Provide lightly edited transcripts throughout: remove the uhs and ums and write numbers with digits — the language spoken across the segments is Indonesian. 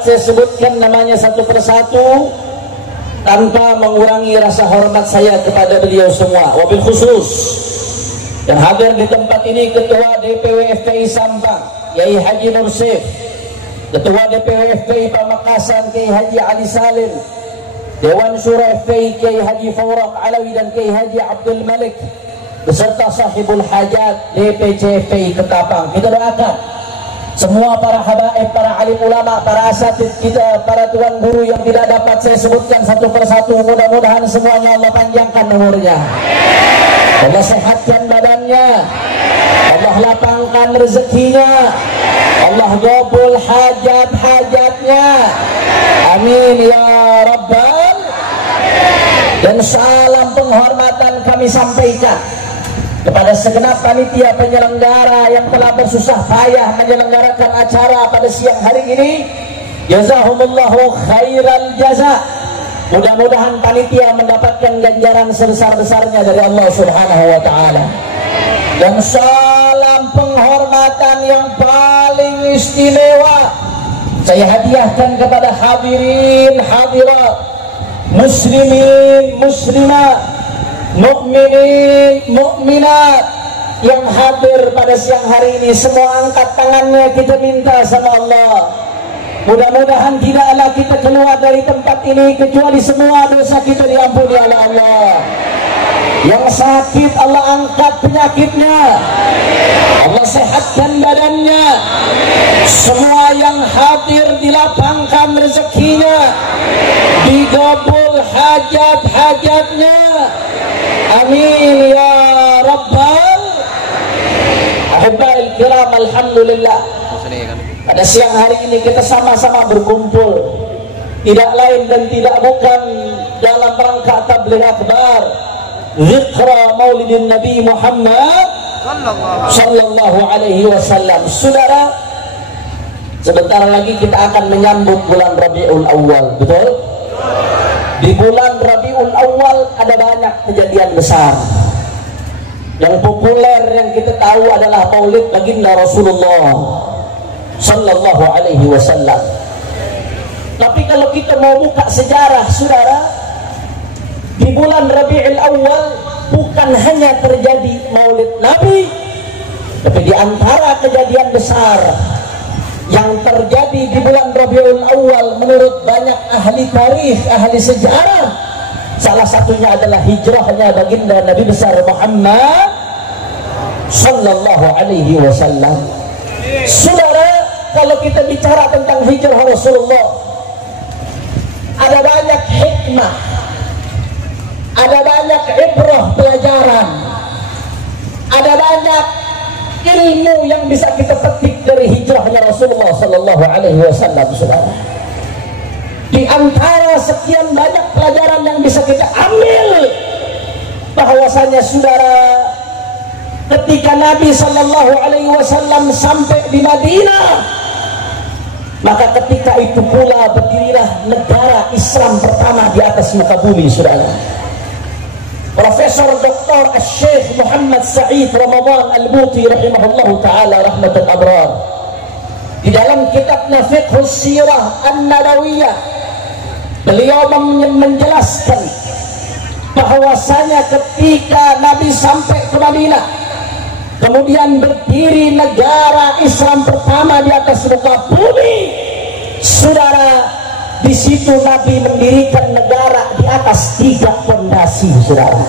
dapat saya sebutkan namanya satu persatu tanpa mengurangi rasa hormat saya kepada beliau semua. Wabil khusus dan hadir di tempat ini Ketua DPW FPI Sampang Kiai Haji Nursif, Ketua DPW FPI Pamekasan Kiai Haji Ali Salim, Dewan Syura FPI Kiai Haji Fawraq Alawi dan Kiai Haji Abdul Malik, beserta sahibul hajat DPC FPI Ketapang. Kita doakan semua para habaib, para alim ulama, para asatid kita, para tuan guru yang tidak dapat saya sebutkan satu persatu, mudah-mudahan semuanya Allah panjangkan umurnya, Allah sehatkan badannya, Allah lapangkan rezekinya, Allah gabul hajat-hajatnya, amin ya rabbal. Dan salam penghormatan kami sampaikan kepada segenap panitia penyelenggara yang telah bersusah payah menyelenggarakan acara pada siang hari ini. Jazahumullahu khairal jaza. Mudah-mudahan panitia mendapatkan ganjaran sebesar-besarnya dari Allah Subhanahu wa taala. Dan salam penghormatan yang paling istimewa saya hadiahkan kepada hadirin hadirat, muslimin muslimat, mukminin mukminat yang hadir pada siang hari ini. Semua angkat tangannya, kita minta sama Allah, mudah-mudahan tidaklah kita keluar dari tempat ini kecuali semua dosa kita diampuni oleh Allah. Yang sakit Allah angkat penyakitnya, Allah sehatkan badannya. Semua yang hadir dilapangkan rezekinya, digabul hajat-hajatnya, amin ya rabbal. Ahibba'il kiram, alhamdulillah, pada siang hari ini kita sama-sama berkumpul tidak lain dan tidak bukan dalam rangka tabligh akbar zikra maulidin Nabi Muhammad sallallahu alaihi wasallam. Saudara, sebentar lagi kita akan menyambut bulan Rabiul Awal, betul? Di bulan Rabiul Awal ada banyak kejadian besar. Yang populer yang kita tahu adalah Maulid baginda Rasulullah sallallahu alaihi wasallam. Tapi kalau kita mau buka sejarah, saudara, di bulan Rabiul Awal bukan hanya terjadi Maulid Nabi, tapi di antara kejadian besar yang terjadi di bulan Rabiul Awal menurut banyak ahli tarikh, ahli sejarah, salah satunya adalah hijrahnya baginda Nabi besar Muhammad sallallahu alaihi wasallam. Saudara, kalau kita bicara tentang hijrah Rasulullah, ada banyak hikmah, ada banyak ibrah pelajaran, ada banyak ilmu yang bisa kita petik dari hijrahnya Rasulullah sallallahu alaihi wasallam. Saudara, di antara sekian banyak pelajaran yang bisa kita ambil, bahwasanya saudara, ketika Nabi sallallahu alaihi wasallam sampai di Madinah, maka ketika itu pula berdirilah negara Islam pertama di atas muka bumi. Saudara, Profesor Dr. Syekh Muhammad Sa'id Ramadan Al-Buti rahimahullahu ta'ala rahmatan abrar, di dalam kitabnya Fiqhus Sirah An-Nabawiyah, beliau menjelaskan bahwasanya ketika Nabi sampai ke Madinah, kemudian berdiri negara Islam pertama di atas muka bumi, saudara, di situ Nabi mendirikan negara di atas 3 fondasi. Saudara,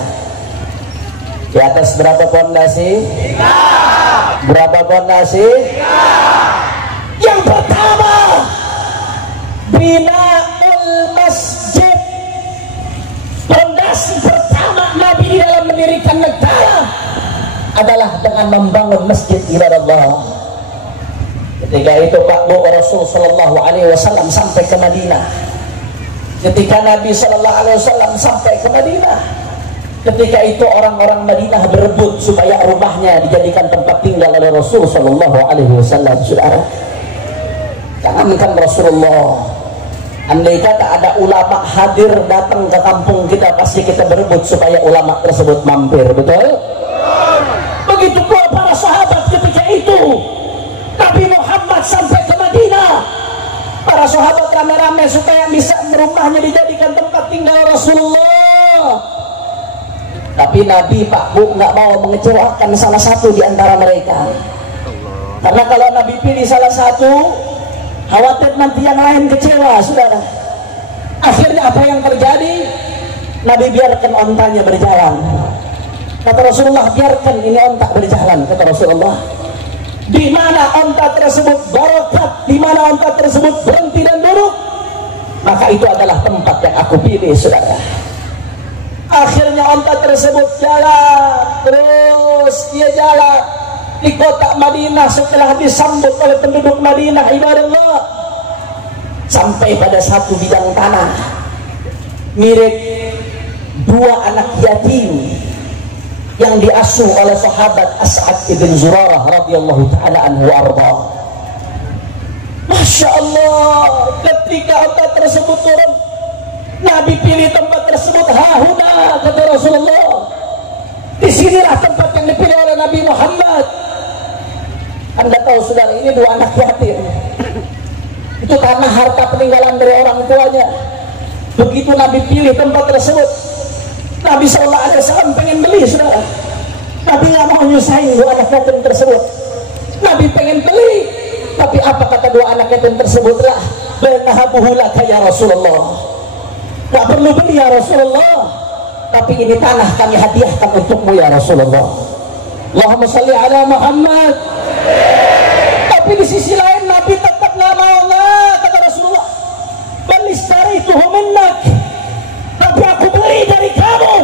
di atas berapa fondasi? 3. Berapa fondasi? 3. Yang pertama, binaul masjid. Fondasi pertama Nabi di dalam mendirikan negara adalah dengan membangun masjid ibadallah. Ketika itu Pak Bu Rasul sallallahu alaihi wasallam sampai ke Madinah. Ketika Nabi sallallahu alaihi wasallam sampai ke Madinah, ketika itu orang-orang Madinah berebut supaya rumahnya dijadikan tempat tinggal oleh Rasul sallallahu alaihi wasallam. Saudara, jangankan Rasulullah, andai kata ada ulama hadir datang ke kampung kita, pasti kita berebut supaya ulama tersebut mampir, betul? Begitu pula para sahabat ketika itu Nabi Muhammad sampai ke Madinah, para Para sahabat rame-rame supaya bisa rumahnya dijadikan tempat tinggal Rasulullah. Tapi Nabi Pak Bu nggak mau mengecewakan salah satu di antara mereka. Karena kalau Nabi pilih salah satu, khawatir nanti yang lain kecewa, saudara. Akhirnya apa yang terjadi? Nabi biarkan ontanya berjalan. Kata Rasulullah, biarkan ini onta berjalan. Kata Rasulullah, di mana onta tersebut barakat, di mana onta tersebut berhenti dan duduk, maka itu adalah tempat yang aku pilih, saudara. Akhirnya onta tersebut jalan, terus dia jalan di kota Madinah setelah disambut oleh penduduk Madinah, ibadallah, sampai pada satu bidang tanah mirip dua anak yatim yang diasuh oleh sahabat As'ad ibn Zurarah radhiyallahu ta'ala anhu arda. Masya Allah, ketika onta tersebut turun, Nabi pilih tempat tersebut, hahuna, kata Rasulullah. Disinilah tempat yang dipilih oleh Nabi Muhammad. Anda tahu saudara, ini dua anak yatim. Itu tanah harta peninggalan dari orang tuanya. Begitu Nabi pilih tempat tersebut, Nabi SAW pengen beli, saudara. Nabi nggak mau nyusahin dua anak yatim tersebut. Nabi pengen beli, tapi apa kata dua anak yatim tersebutlah, "Banahabuhu laka ya Rasulullah." Nggak perlu beli ya Rasulullah, tapi ini tanah kami hadiahkan untukmu ya Rasulullah. Allahumma salli ala Muhammad. Tapi di sisi lain Nabi tetap nggak mau, kata Rasulullah, "Bal istarituhu minnak." Tapi aku beli dari kamu.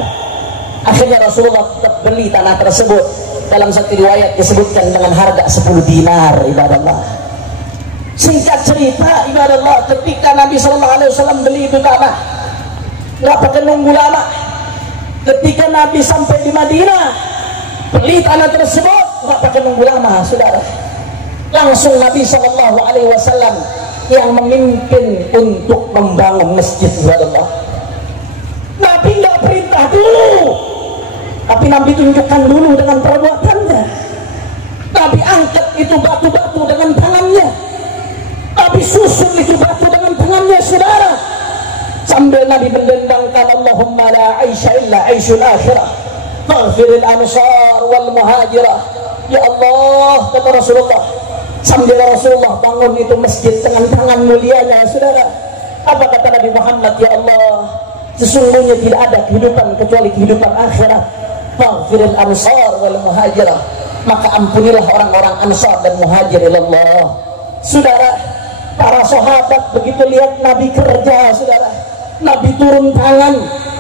Akhirnya Rasulullah tetap beli tanah tersebut. Dalam satu riwayat disebutkan dengan harga 10 dinar, ibadallah. Singkat cerita, ibadallah, ketika Nabi SAW beli itu tanah, nggak pakai nunggu lama. Ketika Nabi sampai di Madinah, beli tanah tersebut, nggak pakai nunggu lama, saudara. Langsung Nabi SAW yang memimpin untuk membangun masjid, ibadallah. Nabi nggak perintah dulu, tapi Nabi tunjukkan dulu dengan perbuatannya. Nabi angkat itu batu-batu dengan tangannya. Nabi susun itu batu dengan tangannya, saudara. Sambil Nabi mendendangkan, Allahumma la aisha illa aishul akhirah, maghfiril ansar wal muhajirah. Ya Allah, kata Rasulullah, sambil Rasulullah bangun itu masjid dengan tangan mulianya, saudara. Apa kata Nabi Muhammad? Ya Allah, sesungguhnya tidak ada kehidupan kecuali kehidupan akhirat. Maghfiril ansar wal muhajirah, maka ampunilah orang-orang ansar dan muhajir ilallah. Saudara, para sahabat begitu lihat Nabi kerja, saudara, Nabi turun tangan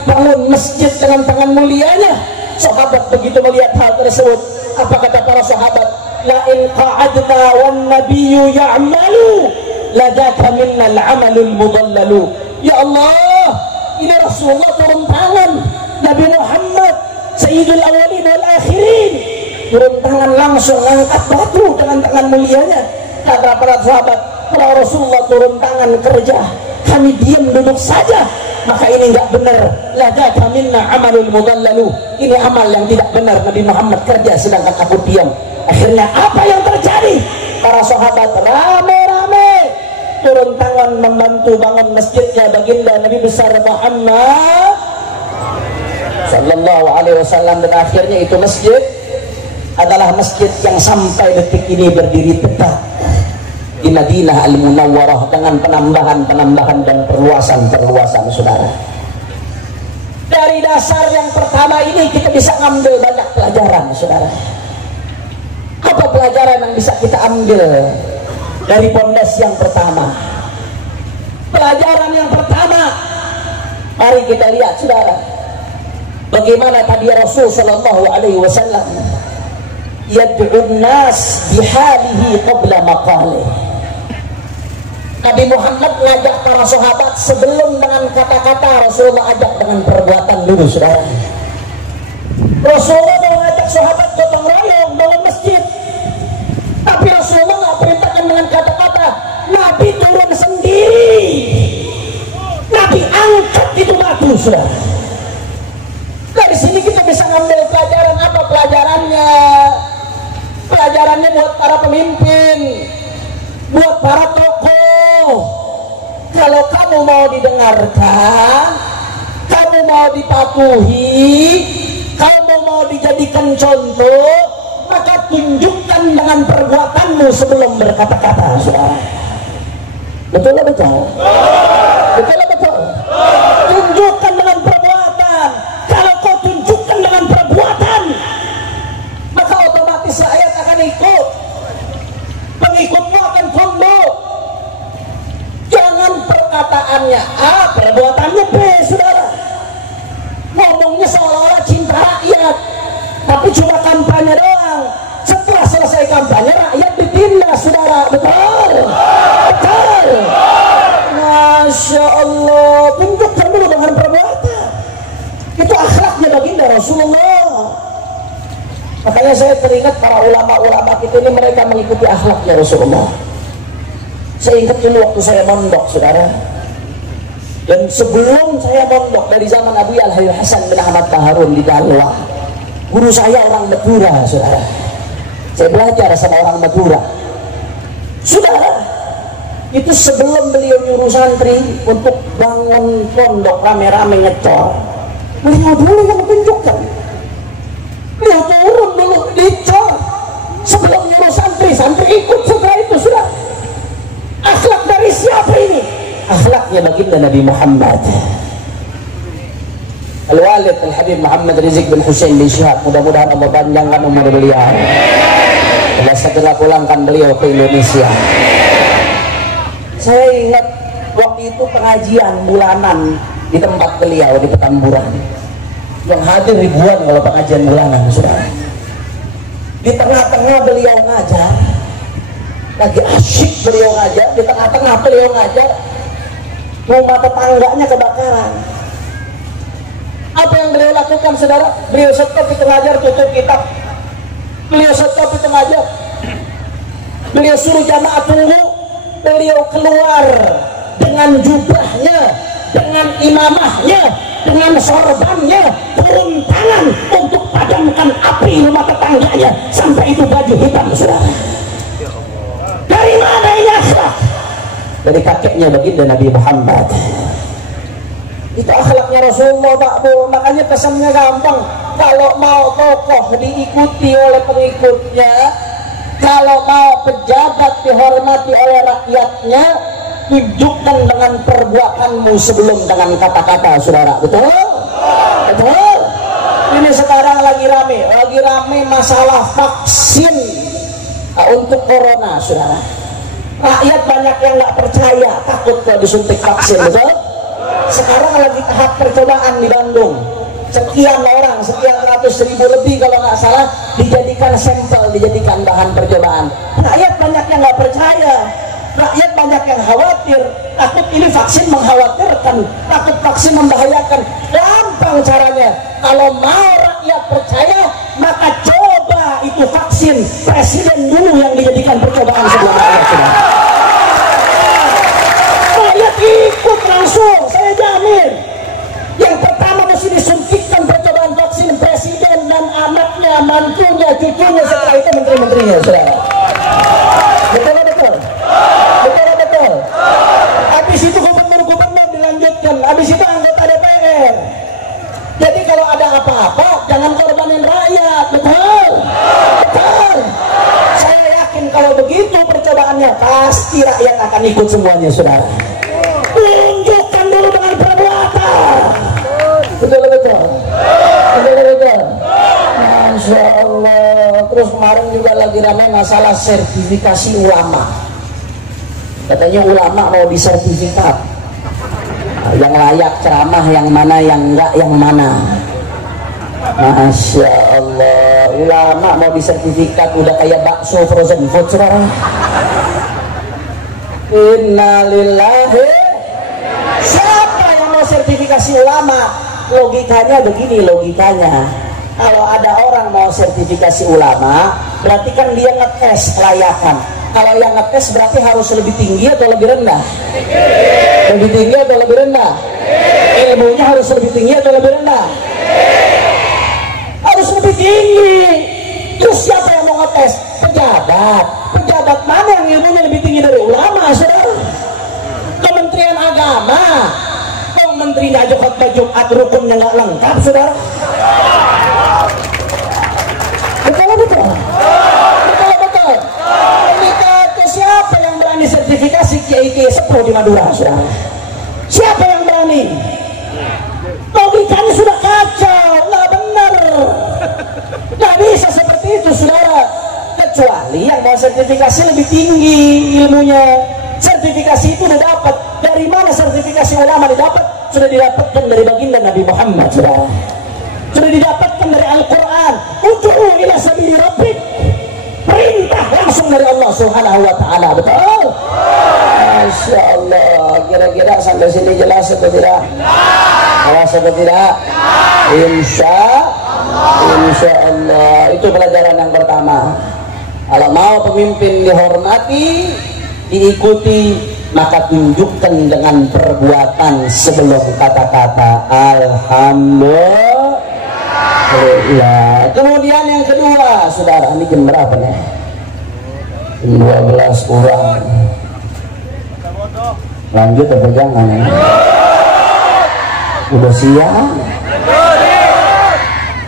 bangun masjid dengan tangan mulianya. Sahabat begitu melihat hal tersebut, apa kata para sahabat? La in qa'adna wan nabiyyu ya'malu ladaka minna al-amalul mudallalu. Ya Allah, ini Rasulullah turun tangan, Nabi Muhammad Sayyidul Awwalin wal Akhirin turun tangan langsung angkat batu dengan tangan mulianya. Kata para sahabat, kalau Rasulullah turun tangan kerja, kami diam duduk saja, maka ini enggak benar. Ladaka minna amalul mudallalu, ini amal yang tidak benar. Nabi Muhammad kerja sedangkan aku diam. Akhirnya apa yang terjadi? Para sahabat rame-rame turun tangan membantu bangun masjidnya baginda Nabi besar Muhammad sallallahu alaihi wasallam. Dan akhirnya itu masjid adalah masjid yang sampai detik ini berdiri tegak di Madinah Al-Munawwarah dengan penambahan dan perluasan, saudara. Dari dasar yang pertama ini kita bisa ambil banyak pelajaran, saudara. Apa pelajaran yang bisa kita ambil dari pondasi yang pertama? Pelajaran yang pertama, mari kita lihat, saudara, bagaimana tadi Rasul sallallahu alaihi wasallam yad'un nas bihalihi qabla maqalih. Nabi Muhammad mengajak para sahabat sebelum dengan kata-kata, Rasulullah ajak dengan perbuatan dulu, saudara. Rasulullah mengajak sahabat gotong royong bangun masjid, tapi Rasulullah nggak perintahkan dengan kata-kata. Nabi turun sendiri, Nabi angkat itu batu, saudara. Dari sini kita bisa ngambil pelajaran. Apa pelajarannya? Pelajarannya buat para pemimpin, buat para tokoh, Kalau kamu mau didengarkan, kamu mau dipatuhi, kamu mau dijadikan contoh, maka tunjukkan dengan perbuatanmu sebelum berkata-kata, saudara. Betul lah betul? Betul lah betul? Tunjukkan dengan perbuatan. Kalau kau tunjukkan dengan perbuatan, maka otomatis rakyat akan ikut. Pengikutmu akan tunduk. Jangan perkataannya A, perbuatannya B, saudara. Ngomongnya seolah-olah cinta rakyat, tapi cuma kampanye doang. Setelah selesai kampanye, rakyat ditindas, saudara. Betul? Betul? Masya Allah. Tunjukkan dulu dengan perbuatan. Itu akhlaknya baginda Rasulullah. Makanya saya teringat para ulama-ulama kita ini, mereka mengikuti akhlaknya Rasulullah. Saya ingat dulu waktu saya mondok, saudara. Dan sebelum saya mondok, dari zaman Abu Al-Hayy Hasan bin Ahmad Taharun di Dalwa, guru saya orang Madura, saudara. Saya belajar sama orang Madura. Saudara, itu sebelum beliau nyuruh santri untuk bangun pondok rame-rame ngecor, beliau dulu yang menunjukkan. Beliau turun dulu dicor sebelum nyuruh santri, santri ikut setelah itu, sudah. Akhlak dari siapa ini? Akhlaknya baginda Nabi Muhammad. Al-Walid Al-Habib Muhammad Rizik bin Hussein bin Syihab, mudah-mudahan Allah panjangkan umur beliau, Allah segera pulangkan beliau ke Indonesia. Saya ingat waktu itu pengajian bulanan di tempat beliau di Petamburan, yang hadir ribuan kalau pengajian bulanan, saudara. Di tengah-tengah beliau ngajar, lagi asyik beliau ngajar, di tengah-tengah beliau ngajar, rumah tetangganya kebakaran. Apa yang beliau lakukan, saudara? Beliau stop di tengah ajar, tutup kitab. Beliau stop di tengah ajar, beliau suruh jamaah tunggu. Beliau keluar dengan jubahnya, dengan imamahnya, dengan sorbannya, turun tangan untuk padamkan api rumah tetangganya sampai itu baju hitam, saudara. Dari mana ini akhlak? Dari kakeknya baginda Nabi Muhammad. Itu akhlaknya Rasulullah, Pak Bu. Makanya pesannya gampang. Kalau mau tokoh diikuti oleh pengikutnya, kalau mau pejabat dihormati oleh rakyatnya, tunjukkan dengan perbuatanmu sebelum dengan kata-kata, saudara. Betul? Betul? Ini sekarang lagi rame masalah vaksin untuk corona, saudara. Rakyat banyak yang nggak percaya, takut kalau disuntik vaksin, betul? Sekarang lagi tahap percobaan di Bandung. Sekian orang, sekian ratus ribu lebih kalau nggak salah, dijadikan sampel, dijadikan bahan percobaan. Rakyat banyak yang nggak percaya, rakyat banyak yang khawatir, takut ini vaksin mengkhawatirkan, takut vaksin membahayakan. Gampang caranya, kalau mau rakyat percaya, maka coba itu vaksin presiden dulu yang dijadikan percobaan sebelum rakyat, sudah. Rakyat ikut langsung, saya jamin. Yang pertama mesti disuntikkan percobaan vaksin presiden dan anaknya, mantunya, cucunya, setelah itu menteri-menterinya, saudara. Betul betul. Betul betul. Habis itu gubernur-gubernur dilanjutkan, habis itu anggota DPR. Jadi kalau ada apa-apa jangan korbanin rakyat, betul. Betul. Saya yakin kalau begitu percobaannya pasti rakyat akan ikut semuanya, saudara. Tunjukkan dulu dengan perbuatan. Betul betul. Betul betul. Masya Allah. Terus kemarin juga lagi ramai masalah sertifikasi ulama. Katanya ulama mau disertifikat, yang layak ceramah, yang mana, yang enggak, yang mana. Masya Allah. Ulama mau disertifikat udah kayak bakso frozen food, saudara. Innalillahi. Siapa yang mau sertifikasi ulama? Logikanya begini, logikanya kalau ada orang mau sertifikasi ulama, berarti kan dia ngetes kelayakan. Kalau yang ngetes berarti harus lebih tinggi atau lebih rendah? Lebih tinggi atau lebih rendah? Ilmunya harus lebih tinggi atau lebih rendah? Harus lebih tinggi. Terus siapa yang mau ngetes? Pejabat. Pejabat mana yang ilmunya lebih tinggi dari ulama, saudara? Kementerian Kementerian Agama, menterinya aja khutbah Jumat rukunnya nggak lengkap, saudara. Betul. Kita siapa yang berani sertifikasi kiai sepuh di Madura, saudara? Siapa yang berani? Logikanya sudah kacau, nggak benar. Nggak bisa seperti itu, saudara. Kecuali yang mau sertifikasi lebih tinggi ilmunya. Sertifikasi itu didapat dari mana? Sertifikasi ulama didapat, sudah didapatkan dari baginda Nabi Muhammad, saudara. Sudah didapatkan dari Al-Quran. Ud'u ila sabili rabbik, perintah langsung dari Allah Subhanahu wa ta'ala. Betul? Masya Allah. Kira-kira sampai sini jelas atau tidak? Jelas atau tidak? Insya Allah. Itu pelajaran yang pertama. Kalau mau pemimpin dihormati, diikuti, maka tunjukkan dengan perbuatan sebelum kata-kata. Alhamdulillah. Kemudian yang kedua, saudara, ini jam berapa nih? 12 kurang. Lanjut apa jangan ya? Udah siang?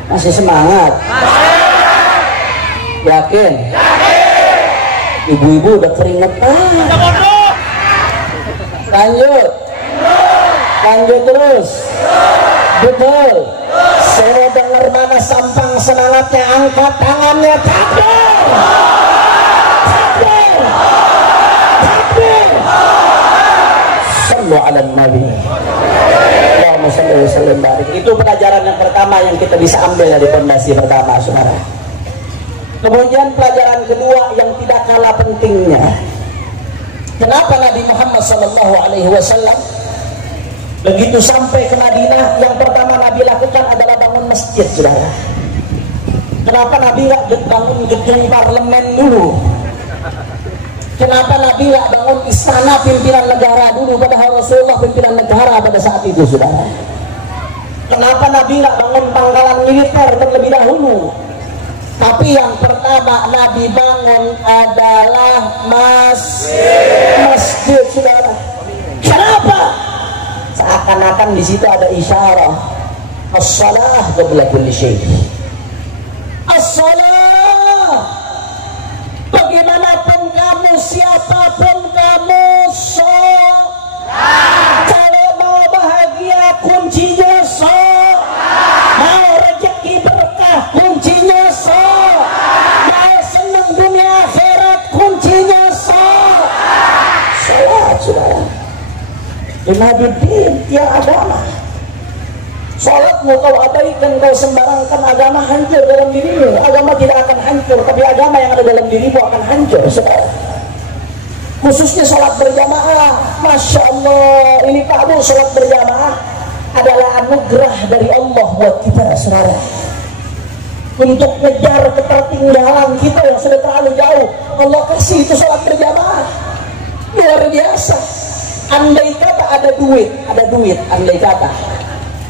Masih semangat? Yakin? Ibu-ibu udah keringetan. Lanjut terus. Betul. Saya dengar mana sampang semangatnya, angkat tangannya. Takbir. Sallu ala nabi. Allahumma shalli wa sallim barik. Itu pelajaran yang pertama yang kita bisa ambil dari pondasi pertama, saudara. Kemudian pelajaran kedua yang tidak kalah pentingnya, kenapa Nabi Muhammad SAW begitu sampai ke Madinah, yang pertama Nabi lakukan adalah bangun masjid, saudara. Kenapa Nabi nggak bangun gedung parlemen dulu? Kenapa Nabi nggak bangun istana pimpinan negara dulu, padahal Rasulullah pimpinan negara pada saat itu, saudara? Kenapa Nabi nggak bangun pangkalan militer terlebih dahulu? Tapi yang pertama Nabi bangun adalah masjid, saudara. Kenapa? Seakan-akan di situ ada isyarat as-salah qabla kulli syai'. As-salah. Bagaimanapun kamu, siapapun kamu, kalau mau bahagia kuncinya mau rezeki berkah kuncinya mau senang dunia akhirat kuncinya salat, saudara. Imaduddin, tiang agama. Salatmu kau abaikan, kau sembarangkan, agama hancur dalam dirimu. Agama tidak akan hancur, tapi agama yang ada dalam dirimu akan hancur, saudara. Khususnya salat berjamaah. Masya Allah, ini kamu salat berjamaah adalah anugerah dari Allah buat kita, saudara. Untuk ngejar ketertinggalan kita yang sudah terlalu jauh, Allah kasih itu salat berjamaah. Luar biasa. Andai kata ada duit, andai kata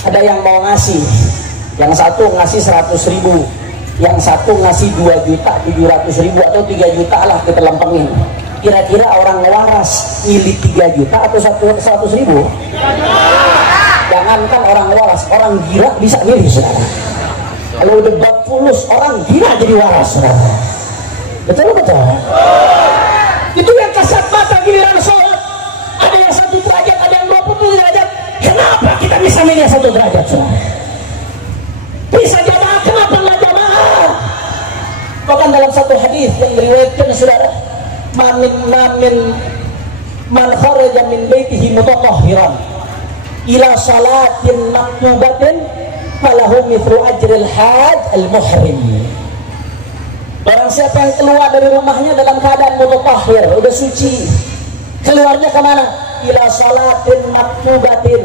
ada yang mau ngasih, yang satu ngasih 100.000, yang satu ngasih 2.700.000 atau 3 juta lah kita lempengin. Kira-kira orang waras milih 3 juta atau 100.000? Jangankan orang waras, orang gila bisa milih, saudara. Kalau debat fulus, orang gila jadi waras, saudara. Betul? Itu yang kasat mata giliran sholat. Ada yang 1 derajat, ada yang 20 derajat. Kenapa kita bisa milih 1 derajat, saudara? Bisa jamaah, kenapa nggak jamaah? Bahkan dalam satu hadis yang diriwayatkan, saudara, man kharaja min baitihi mutatahhiran ila salatin maktubatin falahu mithlu ajril hajj al-muhrim. Barang siapa yang keluar dari rumahnya dalam keadaan mutatahhir, udah suci, keluarnya kemana? Ila salatin maktubatin,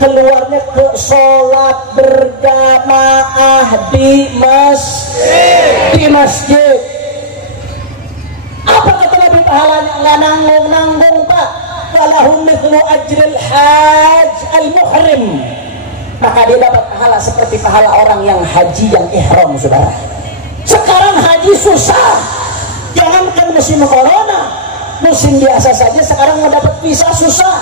keluarnya ke sholat berjamaah di masjid. Apa kata Nabi pahalanya? Nggak nanggung Pak. Falahum mithlu ajril hajj al-muhrim. Maka dia dapat pahala seperti pahala orang yang haji yang ihram, saudara. Sekarang haji susah. Jangankan musim corona, musim biasa saja sekarang mendapat visa susah.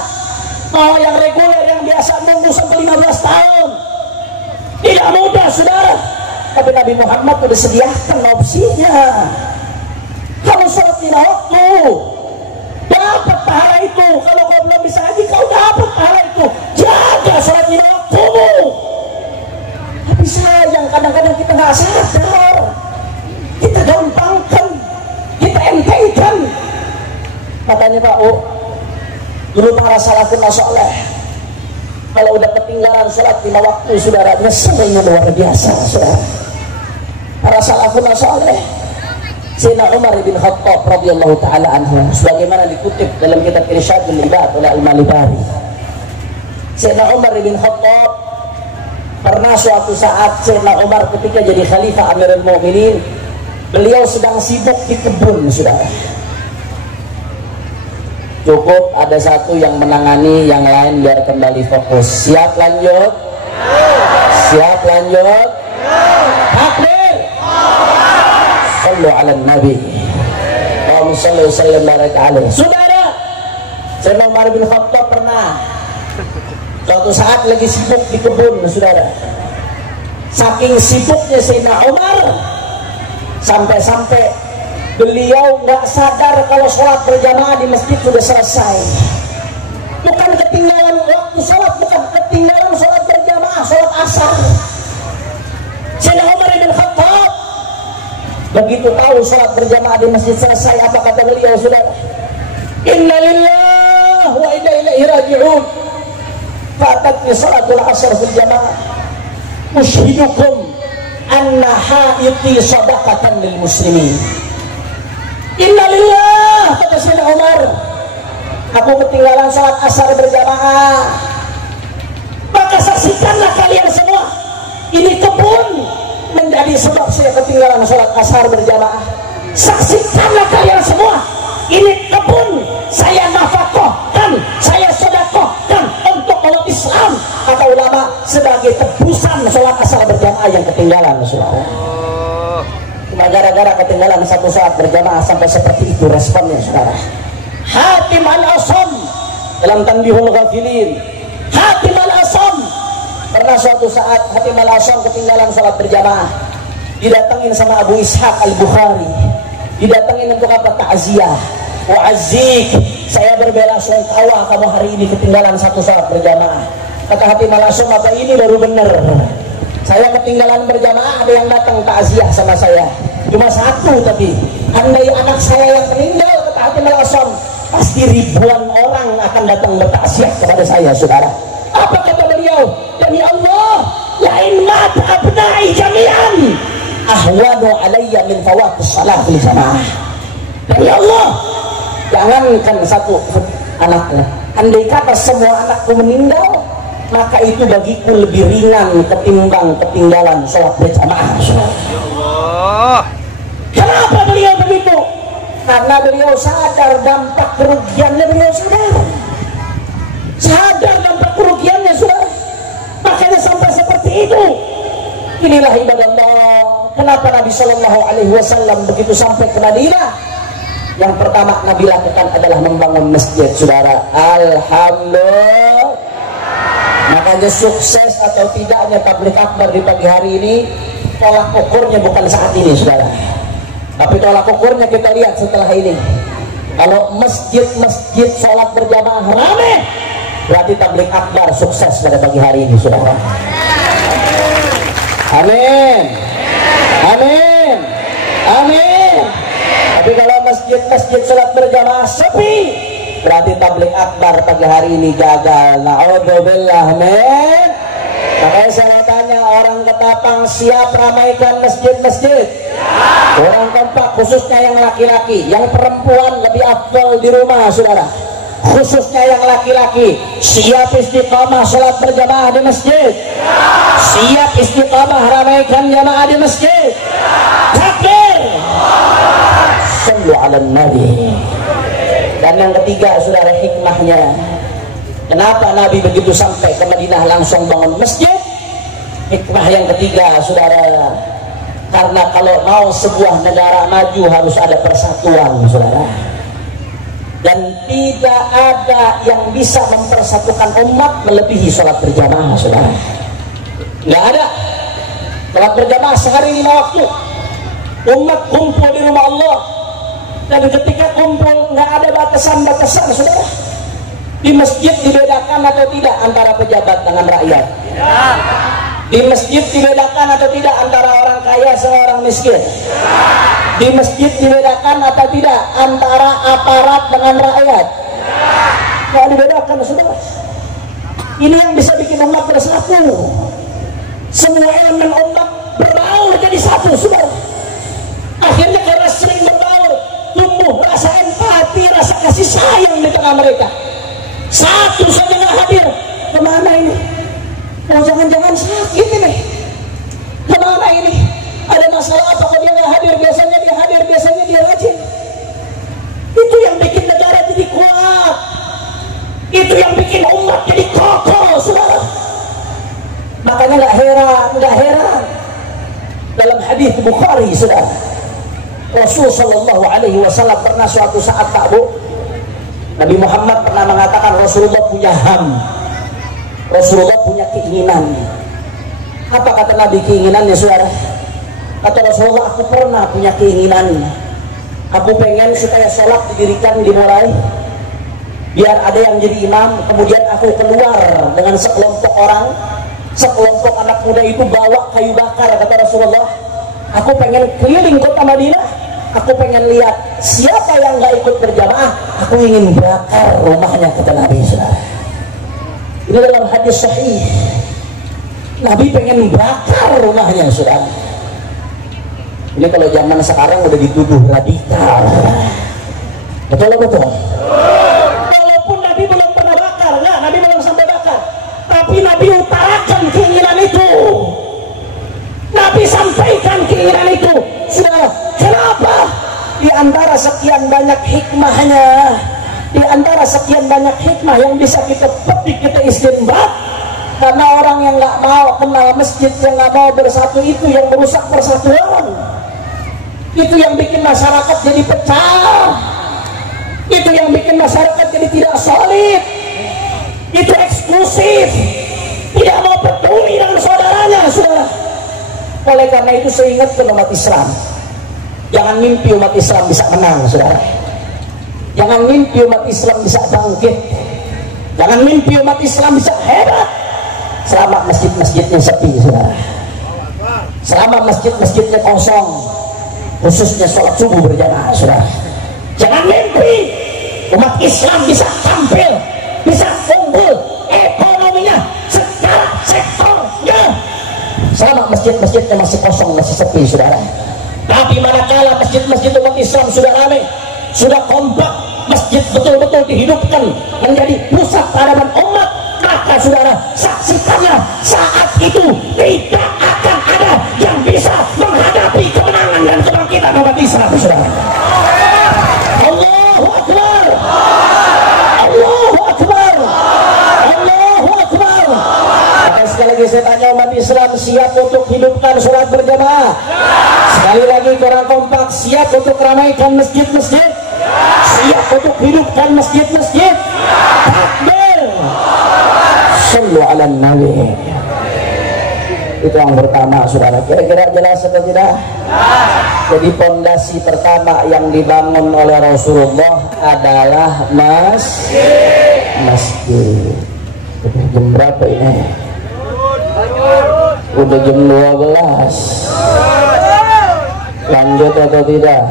mau yang reguler yang biasa nunggu sampai 15 tahun. Tidak mudah saudara. Tapi Nabi Muhammad sudah sediakan opsinya. Kalau sholat lima waktu dapat pahala itu. Kalau kau belum bisa haji kau dapat pahala itu. Jaga sholat lima waktumu. Tapi sayang kadang-kadang kita nggak sadar. Kita gampangkan, kita entengkan. Katanya Pak U, dulu para salafun soleh kalau udah ketinggalan sholat lima waktu saudara, nyeselnya luar biasa saudara. Para salafun soleh, Sayyidina Umar bin Khattab radhiyallahu taala anhu, sebagaimana dikutip dalam kitab Irsyadul Ibad oleh Al-Malibari. Sayyidina Umar bin Khattab pernah suatu saat Sayyidina Umar ketika jadi khalifah Amirul Mukminin, beliau sedang sibuk di kebun saudara. Cukup ada satu yang menangani, yang lain biar kembali fokus. Siap lanjut? Siap lanjut? Takbir! Sallu ala Nabi. Allahumma salli wa sallim baraka alaihi. Saudara, Sayyidina Umar bin Khattab pernah suatu saat lagi sibuk di kebun, saudara. Saking sibuknya Sayyidina Umar, sampai-sampai beliau nggak sadar kalau sholat berjamaah di masjid sudah selesai. Bukan ketinggalan waktu sholat, bukan ketinggalan sholat berjamaah, sholat asar. Sayyidina Umar bin Khattab begitu tahu sholat berjamaah di masjid selesai, apa kata beliau saudara? Inna lillahi wa inna ilaihi raji'un. Fatatni sholatul asar fil jamaah. Ushidukum anna haiti sadaqatan lil muslimin. Innalillah, kata Sayyidina Umar, aku ketinggalan sholat asar berjamaah. Maka saksikanlah kalian semua, ini kebun menjadi sebab saya ketinggalan sholat asar berjamaah. Saksikanlah kalian semua, ini kebun saya nafkahkan, saya sedekahkan untuk umat Islam. Kata ulama, sebagai tebusan sholat asar berjamaah yang ketinggalan saudara. Cuma gara-gara ketinggalan satu saat berjamaah sampai seperti itu responnya saudara. Hatim al-Asam dalam Tanbihul Ghafilin, Hatim al-Asam pernah suatu saat Hatim al-Asam ketinggalan sholat berjamaah, didatengin sama Abu Ishaq al-Bukhari, didatengin untuk apa? Ta'ziyah. Wa'azik, saya berbela sungkawa kamu hari ini ketinggalan satu sholat berjamaah. Kata Hatim al-Asam, apa ini baru benar, saya ketinggalan berjamaah, ada yang datang takziah sama saya cuma satu, tapi andai anak saya yang meninggal, kata Hatim al-Asam, pasti ribuan orang akan datang bertakziah kepada saya saudara. Apa kata beliau? Demi Allah, lain mata abnai jami'an ahwanu alayya min fawatis salat fil jamaah. Demi Allah, jangankan satu anaknya, andai kata semua anakku meninggal, maka itu bagiku lebih ringan ketimbang ketinggalan sholat berjamaah. Kenapa beliau begitu? Karena beliau sadar dampak kerugiannya, beliau sadar dampak kerugiannya saudara. Makanya sampai seperti itu. Inilah ibadah Allah. Kenapa Nabi Shallallahu Alaihi Wasallam begitu sampai ke Madinah, yang pertama Nabi lakukan adalah membangun masjid saudara. Alhamdulillah. Makanya sukses atau tidaknya tabligh akbar di pagi hari ini, tolak ukurnya bukan saat ini saudara, tapi tolak ukurnya kita lihat setelah ini. Kalau masjid-masjid sholat berjamaah ramai, berarti tabligh akbar sukses pada pagi hari ini saudara. Amin, amin, amin. Tapi kalau masjid-masjid sholat berjamaah sepi, berarti tabligh akbar pagi hari ini gagal. Na'udzubillah min. Makanya saya tanya, orang Ketapang siap ramaikan masjid-masjid? Orang kompak, khususnya yang laki-laki. Yang perempuan lebih afdal di rumah saudara. Khususnya yang laki-laki, siap istiqamah sholat berjamaah di masjid? Siap istiqamah ramaikan jamaah di masjid? Takbir! Sallu ala Nabi. Dan yang ketiga saudara, hikmahnya kenapa Nabi begitu sampai ke Madinah langsung bangun masjid? Hikmah yang ketiga saudara, karena kalau mau sebuah negara maju harus ada persatuan saudara. dan tidak ada yang bisa mempersatukan umat melebihi sholat berjamaah, saudara. Nggak ada. Sholat berjamaah sehari 5 waktu, umat kumpul di rumah Allah, dan ketika kumpul nggak ada batasan-batasan, saudara. Di masjid dibedakan atau tidak antara pejabat dengan rakyat? Di masjid dibedakan atau tidak antara orang kaya sama orang miskin? Di masjid dibedakan atau tidak antara aparat dengan rakyat? Nggak dibedakan, saudara. Ini yang bisa bikin umat bersatu. Semua elemen umat berbaur jadi satu, saudara. Akhirnya karena sering berbaur, tumbuh rasa empati, rasa kasih sayang di tengah mereka. Satu saja nggak hadir, kemana ini? Oh, jangan-jangan sakit ini. Kemana ini? Ada masalah apa kok dia nggak hadir? Biasanya dia hadir, biasanya dia rajin. Itu yang bikin negara jadi kuat. Itu yang bikin umat jadi kokoh, saudara. Makanya nggak heran. Dalam hadis Bukhari, saudara, Rasul Shallallahu Alaihi Wasallam pernah suatu saat, Pak Bu, Nabi Muhammad pernah mengatakan Rasulullah punya ham, Rasulullah punya keinginan. Apa kata Nabi keinginannya, saudara? Kata Rasulullah, aku pernah punya keinginan. Aku pengen supaya sholat didirikan dimulai, biar ada yang jadi imam, kemudian aku keluar dengan sekelompok orang, sekelompok anak muda itu bawa kayu bakar. Kata Rasulullah, aku pengen keliling kota Madinah. Aku pengen lihat siapa yang nggak ikut berjamaah. Aku ingin bakar rumahnya, kata Nabi, saudara. Ini dalam hadis sahih. Nabi pengen bakar rumahnya, saudara. Ini kalau zaman sekarang udah dituduh radikal. Betul. Walaupun Nabi belum pernah bakar, nggak, Nabi belum sampai bakar, tapi Nabi utarakan keinginan itu. Nabi sampaikan keinginan itu, saudara. Kenapa? Di antara sekian banyak hikmahnya, di antara sekian banyak hikmah yang bisa kita petik, kita istinbat, karena orang yang nggak mau kenal masjid, yang nggak mau bersatu, itu yang merusak persatuan. Itu yang bikin masyarakat jadi pecah. Itu yang bikin masyarakat jadi tidak solid. Itu eksklusif, tidak mau peduli dengan saudaranya, saudara. Oleh karena itu saya ingatkan umat Islam, jangan mimpi umat Islam bisa menang, saudara. Jangan mimpi umat Islam bisa bangkit. Jangan mimpi umat Islam bisa hebat selama masjid-masjidnya sepi, saudara. Selama masjid-masjidnya kosong, khususnya sholat subuh berjamaah, saudara. Jangan mimpi umat Islam bisa tampil, bisa unggul ekonominya secara sektornya selama masjid-masjidnya masih kosong, masih sepi, saudara. Tapi manakala masjid-masjid umat Islam sudah ramai, sudah kompak, masjid betul-betul dihidupkan menjadi pusat peradaban umat, maka saudara, saksikanlah, saat itu tidak akan ada yang bisa menghadapi kemenangan dan kebangkitan umat Islam, saudara. Allahu Akbar, Allahu Akbar, Allahu Akbar. Sekali lagi saya tanya, umat Islam siap untuk hidupkan sholat berjamaah? Sekali lagi kurang kompak, siap untuk ramaikan masjid-masjid? Siap untuk hidupkan masjid-masjid? Takbir! Sallu ala Nabi. Itu yang pertama, saudara. Kira-kira jelas atau tidak? Jadi pondasi pertama yang dibangun oleh Rasulullah adalah masjid. Jam berapa ini? Udah jam 12. Lanjut atau tidak?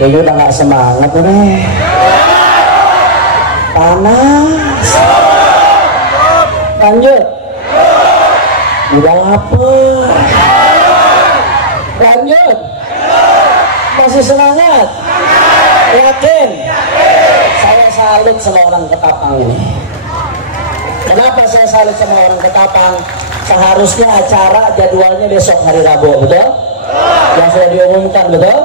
Kayaknya udah gak semangat nih. Panas. Lanjut. Udah lapar. Lanjut. Masih semangat? Yakin? Saya salut sama orang Ketapang ini. Kenapa saya salut sama orang Ketapang? Seharusnya acara jadwalnya besok hari Rabu, betul? Yang sudah diumumkan, betul?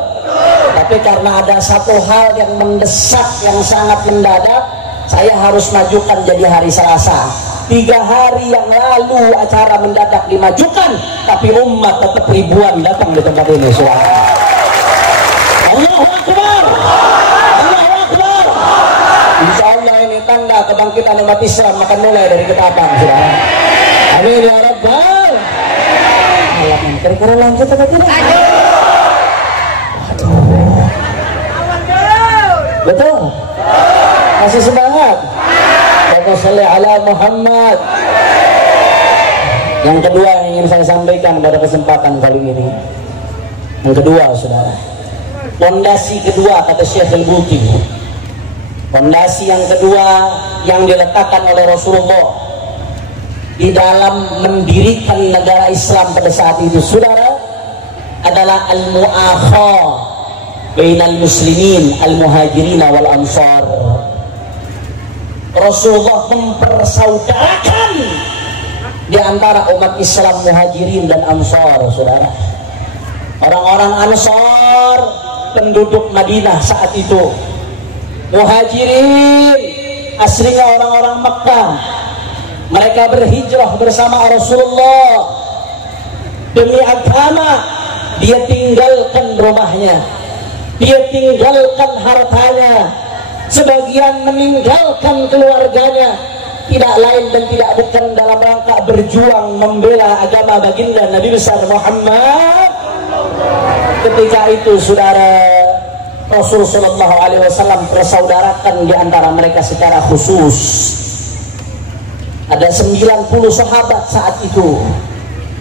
Tapi karena ada satu hal yang mendesak, yang sangat mendadak, saya harus majukan jadi hari Selasa. 3 hari yang lalu acara mendadak dimajukan, tapi umat tetap ribuan datang di tempat ini. Allahu Akbar, Allahu umat Islam akan mulai dari ketapang, saudara. Amin ya rabbal alamin. Kira-kira lanjut atau tidak? Betul? Masih semangat? Allahumma sholli ala Muhammad. Yang kedua yang ingin saya sampaikan pada kesempatan kali ini, yang kedua, saudara, fondasi kedua kata Syekh Al-Buti, fondasi yang kedua yang diletakkan oleh Rasulullah di dalam mendirikan negara Islam pada saat itu, saudara, adalah al-mu'akha bainal muslimin al-muhajirin wal ansar. Rasulullah mempersaudarakan di antara umat Islam muhajirin dan ansar, saudara. Orang-orang ansar penduduk Madinah saat itu, muhajirin aslinya orang-orang Makkah. Mereka berhijrah bersama Rasulullah demi agama. Dia tinggalkan rumahnya, dia tinggalkan hartanya, sebagian meninggalkan keluarganya, tidak lain dan tidak bukan dalam rangka berjuang membela agama baginda Nabi besar Muhammad. Ketika itu, saudara, Rasul sallallahu alaihi wasallam persaudarakan di antara mereka secara khusus. Ada 90 sahabat saat itu,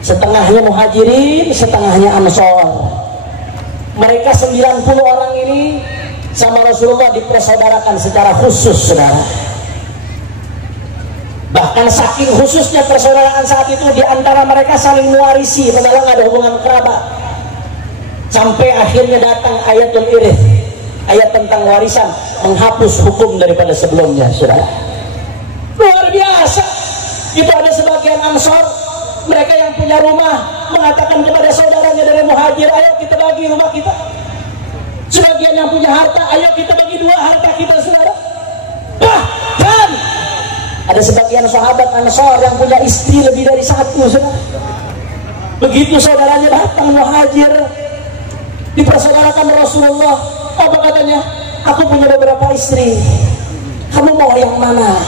setengahnya muhajirin, setengahnya ansar. Mereka 90 orang ini sama Rasulullah dipersaudarakan secara khusus, saudara. Bahkan saking khususnya persaudaraan saat itu, di antara mereka saling mewarisi, padahal ada hubungan kerabat. Sampai akhirnya datang ayatul irith, ayat tentang warisan, menghapus hukum daripada sebelumnya, saudara. Luar biasa. Itu ada sebagian ansar, mereka yang punya rumah mengatakan kepada saudaranya dari muhajir, ayo kita bagi rumah kita. Sebagian yang punya harta, ayo kita bagi dua harta kita, saudara. Bahkan ada sebagian sahabat ansar yang punya istri lebih dari satu, saudara. Begitu saudaranya datang muhajir, dipersaudarakan Rasulullah, apa katanya? Aku punya beberapa istri, kamu mau yang mana?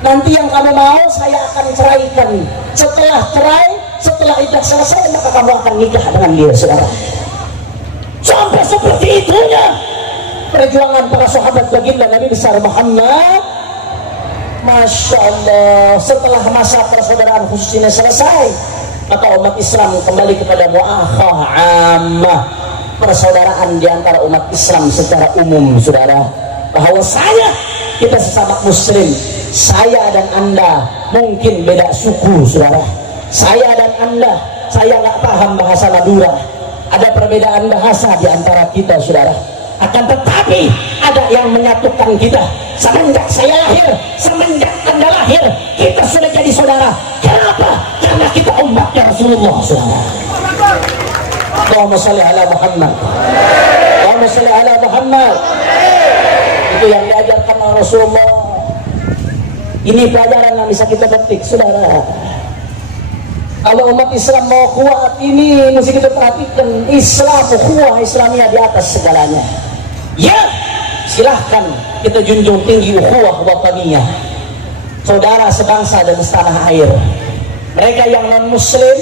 Nanti yang kamu mau saya akan ceraikan. Setelah cerai, setelah iddah selesai, maka kamu akan nikah dengan dia, saudara. Sampai seperti itunya perjuangan para sahabat baginda Nabi besar Muhammad. Masya Allah. Setelah masa persaudaraan khusus ini selesai, maka umat Islam kembali kepada mu'akhah ammah, persaudaraan di antara umat Islam secara umum, saudara. Bahwa kita sesama muslim, saya dan anda mungkin beda suku, saudara. Saya dan anda, saya nggak paham bahasa Madura, ada perbedaan bahasa di antara kita, saudara. Akan tetapi ada yang menyatukan kita. Semenjak saya lahir, semenjak anda lahir, kita sudah jadi saudara. Kenapa? Karena kita umatnya Rasulullah, saudara. Allahumma sholli ala Muhammad. Allahumma sholli ala Muhammad. Itu yang diajarkan oleh Rasulullah. Ini pelajaran yang bisa kita petik, saudara. Kalau umat Islam mau kuat, ini mesti kita perhatikan. Islam, ukhuwah Islamiyah di atas segalanya. Ya, silahkan kita junjung tinggi ukhuwah wataniyah, saudara sebangsa dan setanah air. Mereka yang non muslim,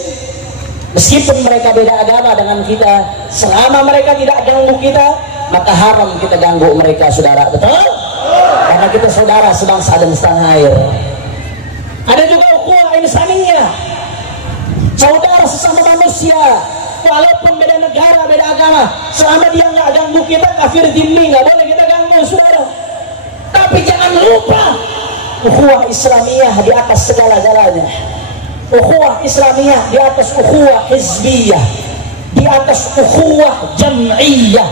meskipun mereka beda agama dengan kita, selama mereka tidak ganggu kita, maka haram kita ganggu mereka, saudara. Betul? Karena kita saudara sebangsa dan setanah air. Ada juga ukhuwah insaniyah, saudara sesama manusia, walaupun beda negara, beda agama, selama dia nggak ganggu kita, kafir dhimmi, nggak boleh kita ganggu, saudara. Tapi jangan lupa ukhuwah Islamiyah di atas segala-galanya. Ukhuwah Islamiyah di atas ukhuwah hizbiyah, di atas ukhuwah jam'iyah.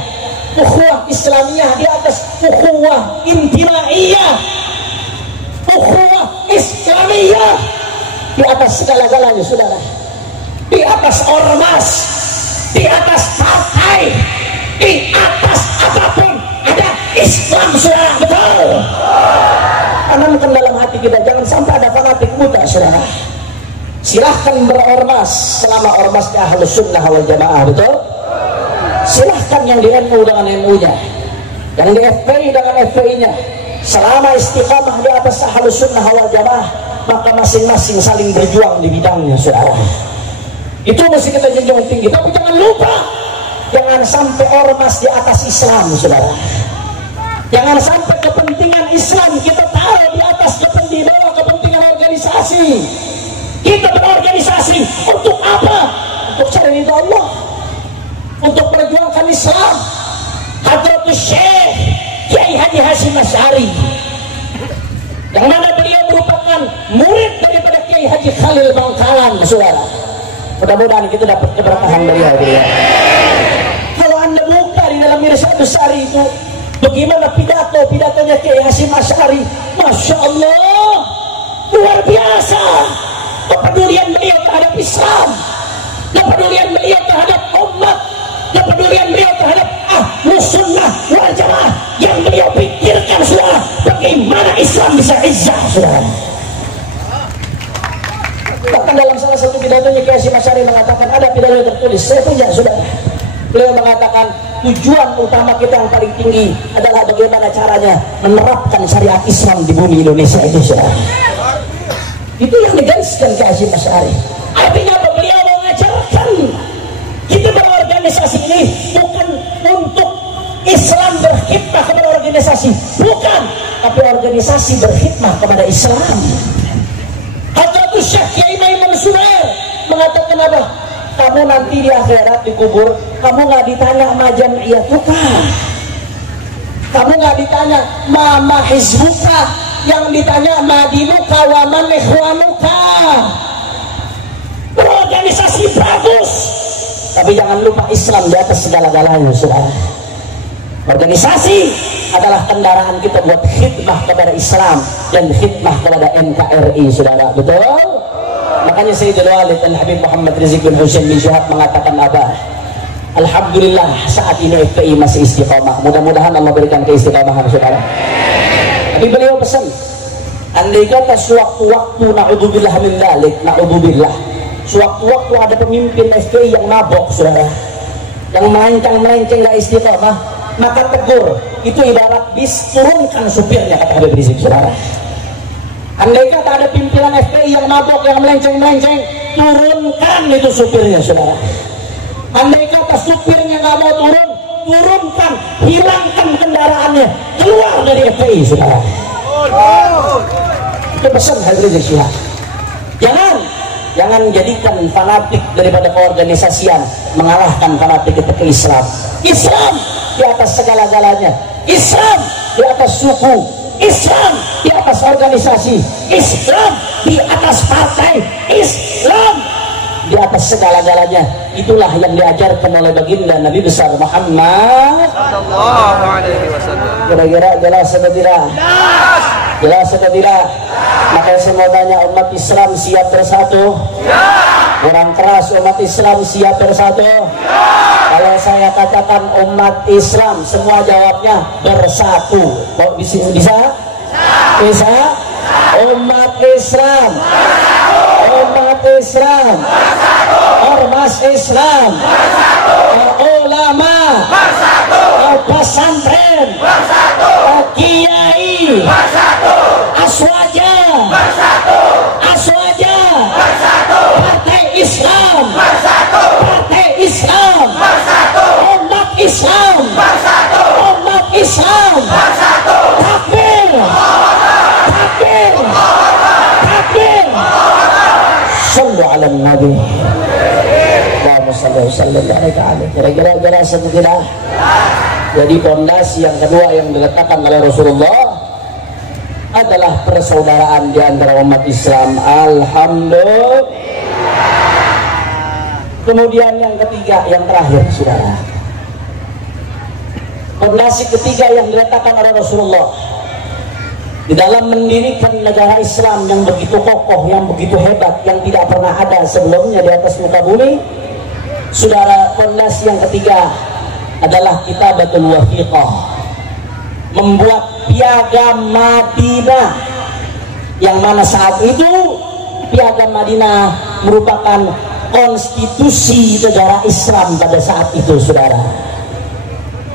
Ukhuwah Islamiyah di atas ukhuwah intimaiyah. Ukhuwah Islamiyah di atas segala-galanya, saudara. Di atas ormas, di atas partai, di atas apapun ada Islam, saudara. Betul? Tanamkan dalam hati kita, jangan sampai ada fanatik buta, saudara. Silahkan berormas selama ormasnya Ahlus Sunnah wal Jamaah, betul? Silahkan yang di NU dengan NU-nya, yang di FPI dengan FPI-nya. selama istiqamah di atas ahlus sunnah wal jamaah, maka masing-masing saling berjuang di bidangnya, saudara. Itu mesti kita junjung tinggi. Tapi jangan lupa, jangan sampai ormas di atas Islam, saudara. Jangan sampai kepentingan Islam kita taruh di atas kepentingan organisasi. Kita berorganisasi untuk apa? Untuk cari ridha Allah, untuk perjuangkan Islam. Hadratus Syekh Kiai Haji Hasyim Asy'ari, yang mana beliau merupakan murid daripada Kiai Haji Khalil Bangkalan, saudara. Mudah-mudahan kita dapat keberkahan beliau. Kalau anda buka di dalam Irsyadus Sari itu, bagaimana pidatonya Kiai Hasyim Asy'ari, Masya Allah, luar biasa. Kepedulian beliau terhadap Islam, kepedulian beliau terhadap umat, kepedulian beliau terhadap ahlus sunnah wal jamaah, yang beliau pikirkan, saudara, bagaimana Islam bisa izzah, saudara. Bahkan dalam salah satu pidatonya Kiai Hasyim Asy'ari mengatakan, ada pidato tertulis, saya punya, saudara. Beliau mengatakan tujuan utama kita yang paling tinggi adalah bagaimana caranya menerapkan syariat Islam di bumi Indonesia itu, saudara. Itu yang digariskan Kiai Hasyim Asy'ari. Artinya apa? Beliau mengajarkan kita berorganisasi ini bukan untuk Islam berkhidmah kepada organisasi, bukan, tapi organisasi berkhidmah kepada Islam. Hadratus Syekh Kiai Maimun Suhair mengatakan apa? Kamu nanti di akhirat dikubur, kamu nggak ditanya ma jam'iyatuka, kamu nggak ditanya ma hizbuka, yang ditanya ma dinuka wa man ikhwanuka. Berorganisasi bagus, tapi jangan lupa Islam di atas segala-galanya, saudara. Organisasi adalah kendaraan kita buat khidmah kepada Islam dan khidmah kepada NKRI, saudara. Betul? Makanya Sayyidul Walid dan Habib Muhammad Rizik bin Husain bin Syihab mengatakan apa? Alhamdulillah saat ini FPI masih istiqamah. Mudah-mudahan Allah berikan keistiqamahan, saudara. Tapi beliau pesan, andai kata sewaktu-waktu na'udzubillah min dzalik, na'udzubillah, sewaktu-waktu ada pemimpin FPI yang mabok, saudara, yang melenceng gak istiqamah, maka tegur. Itu ibarat bis, turunkan supirnya, kata Habib Rizik, saudara. Andai kata ada pimpinan FPI yang mabok, yang melenceng-melenceng, turunkan itu supirnya, saudara. Andai kata supirnya nggak mau turun, turunkan, hilangkan kendaraannya, keluar dari FPI, saudara. Itu pesan Habib Rizik Syihab. Jangan jadikan fanatik daripada keorganisasian mengalahkan fanatik kita ke Islam. Islam di atas segala-galanya, Islam di atas suku, Islam di atas organisasi, Islam di atas partai, Islam di atas segala-galanya. Itulah yang diajarkan oleh baginda Nabi besar Muhammad sallallahu alaihi wasallam. Kira-kira jelas atau tidak? Jelas atau tidak? Makanya saya mau tanya, umat Islam siap bersatu? Ya. Kurang keras, umat Islam siap bersatu? Ya. Kalau saya katakan umat Islam, semua jawabnya bersatu. Bisa? Bisa? Umat Islam, umat Islam, ormas Islam, ulama, pesantren, kiai, aswaja, partai Islam, partai Islam, umat Islam, umat Islam, takbir, takbir, takbir. Sallu ala Nabi. Allahumma salli wa sallim alaihi. Kira-kira jelas atau tidak? Jadi fondasi yang kedua yang diletakkan oleh Rasulullah adalah persaudaraan di antara umat Islam. Alhamdulillah. Kemudian yang ketiga, yang terakhir, saudara, fondasi ketiga yang diletakkan oleh Rasulullah di dalam mendirikan negara Islam yang begitu kokoh, yang begitu hebat, yang tidak pernah ada sebelumnya di atas muka bumi, saudara. Fondasi yang ketiga adalah Kitabatul Wathiqah, membuat piagam Madinah, yang mana saat itu piagam Madinah merupakan konstitusi negara Islam pada saat itu, saudara.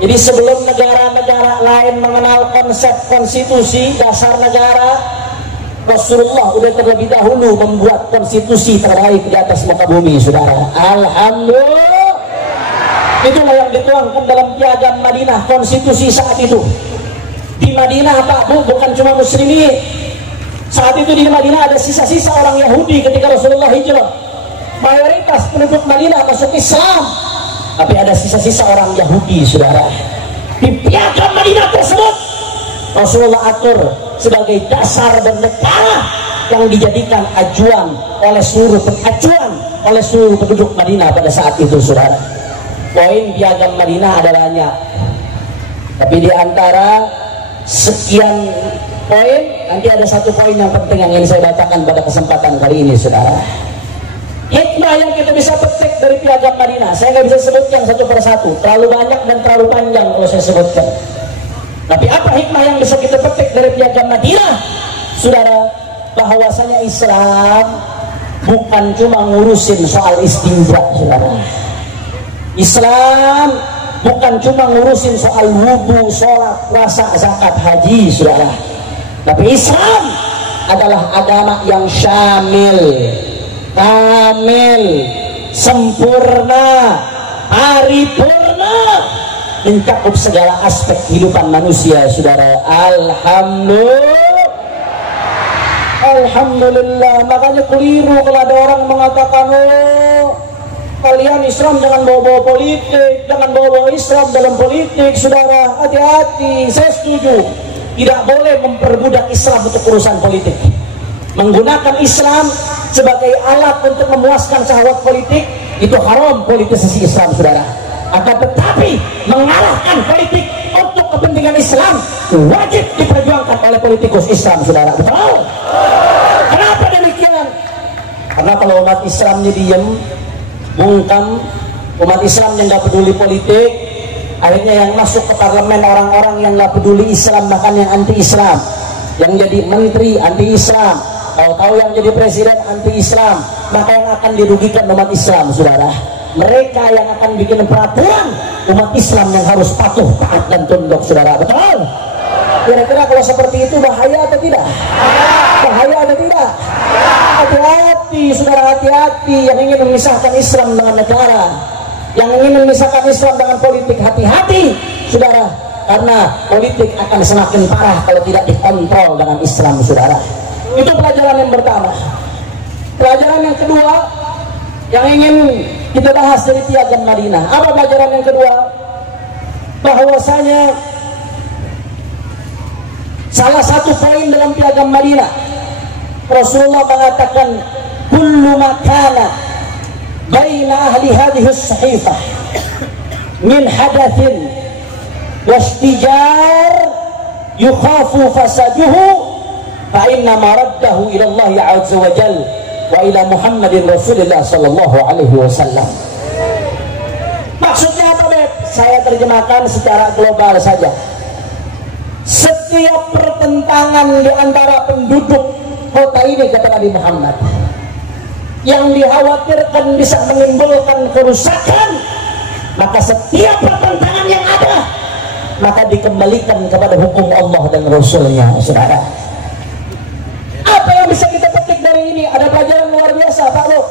Jadi sebelum negara-negara lain mengenal konsep konstitusi dasar negara, Rasulullah udah terlebih dahulu membuat konstitusi terbaik di atas muka bumi, saudara. Alhamdulillah. Itulah yang dituangkan dalam Piagam Madinah, konstitusi saat itu. Di Madinah Pak Bu, bukan cuma muslimin. Saat itu di Madinah ada sisa-sisa orang Yahudi ketika Rasulullah hijrah. Mayoritas penduduk Madinah masuk Islam, tapi ada sisa-sisa orang Yahudi, saudara. Di Piagam Madinah tersebut Rasulullah atur sebagai dasar dan negara yang dijadikan acuan oleh seluruh penduduk Madinah pada saat itu, saudara. Poin Piagam Madinah ada banyak, tapi di antara sekian poin, nanti ada satu poin yang penting yang ingin saya bacakan pada kesempatan kali ini, saudara. Hikmah yang kita bisa petik dari Piagam Madinah, saya nggak bisa sebutkan satu persatu, terlalu banyak dan terlalu panjang kalau saya sebutkan. Tapi apa hikmah yang bisa kita petik dari Piagam Madinah, saudara? Bahwasanya Islam bukan cuma ngurusin soal istinja, saudara. Islam bukan cuma ngurusin soal wudu, sholat, puasa, zakat, haji, saudara. Tapi Islam adalah agama yang syamil, kamil, sempurna, paripurna, mencakup segala aspek kehidupan manusia, saudara. Alhamdulillah. Makanya keliru kalau ada orang mengatakan, oh kalian Islam jangan bawa-bawa politik, jangan bawa-bawa Islam dalam politik, saudara. Hati-hati. Saya setuju, tidak boleh memperbudak Islam untuk urusan politik. Menggunakan Islam sebagai alat untuk memuaskan syahwat politik, itu haram politisasi Islam, saudara. Akan tetapi mengalahkan politik untuk kepentingan Islam wajib diperjuangkan oleh politikus Islam, saudara. Betul? Kenapa demikian? Karena kalau umat Islamnya diem, bungkam, umat Islam yang nggak peduli politik, akhirnya yang masuk ke parlemen orang-orang yang nggak peduli Islam, bahkan yang anti-Islam, yang jadi menteri anti-Islam, tahu-tahu yang jadi presiden anti-Islam, maka yang akan dirugikan umat Islam, saudara. Mereka yang akan bikin peraturan umat Islam yang harus patuh, taat dan tunduk, saudara. Betul? Kira-kira kalau seperti itu bahaya atau tidak? Bahaya atau tidak? Hati-hati, saudara, hati-hati. Yang ingin memisahkan Islam dengan negara, yang ingin memisahkan Islam dengan politik, hati-hati, saudara. Karena politik akan semakin parah kalau tidak dikontrol dengan Islam, saudara. Itu pelajaran yang pertama. Pelajaran yang kedua yang ingin kita bahas dari Piagam Madinah. Apa pelajaran yang kedua? Bahwasanya salah satu poin dalam Piagam Madinah, Rasulullah mengatakan, kullu makana baina ahli hadhihi as-sahifah min hadathin wastijar yukhafu fasaduhu fa inna maraddahu ila Allah azza wa jalla wa ila Muhammadin Rasulullah sallallahu alaihi wasallam. Maksudnya apa, Beb? Saya terjemahkan secara global saja. Setiap pertentangan di antara penduduk kota ini, kata Nabi Muhammad, yang dikhawatirkan bisa menimbulkan kerusakan, maka setiap pertentangan yang ada, maka dikembalikan kepada hukum Allah dan Rasulnya, saudara. Apa yang bisa kita petik dari ini? Ada pelajaran luar biasa, Pak Lo.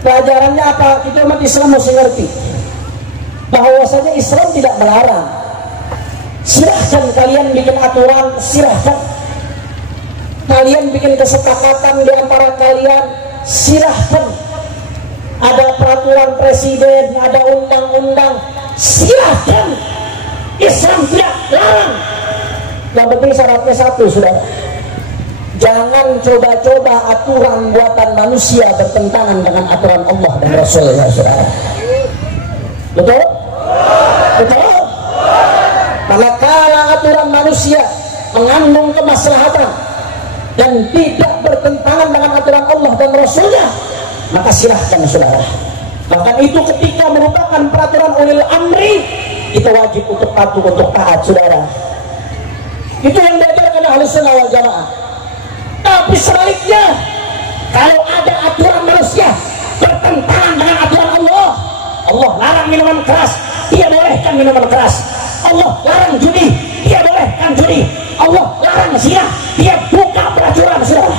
Pelajarannya apa? Kita umat Islam mesti ngerti bahwasanya Islam tidak melarang. Silahkan kalian bikin aturan, silahkan kalian bikin kesepakatan di antara kalian, silahkan ada peraturan presiden, ada undang-undang, silahkan. Islam tidak larang. Yang penting syaratnya satu, saudara. Jangan coba-coba aturan buatan manusia bertentangan dengan aturan Allah dan Rasulnya, saudara. Betul? Betul? Manakala aturan manusia mengandung kemaslahatan dan tidak bertentangan dengan aturan Allah dan Rasulnya, maka silahkan, saudara. Bahkan itu ketika merupakan peraturan ulil amri, kita wajib untuk patuh, untuk taat, saudara. Itu yang diajarkan Ahlussunnah wal Jamaah. Tapi sebaliknya, kalau ada aturan manusia bertentangan dengan aturan Allah, Allah larang minuman keras, dia bolehkan bolehkan minuman keras, Allah larang judi, dia bolehkan judi, Allah larang zina, dia buka pelacuran, saudara.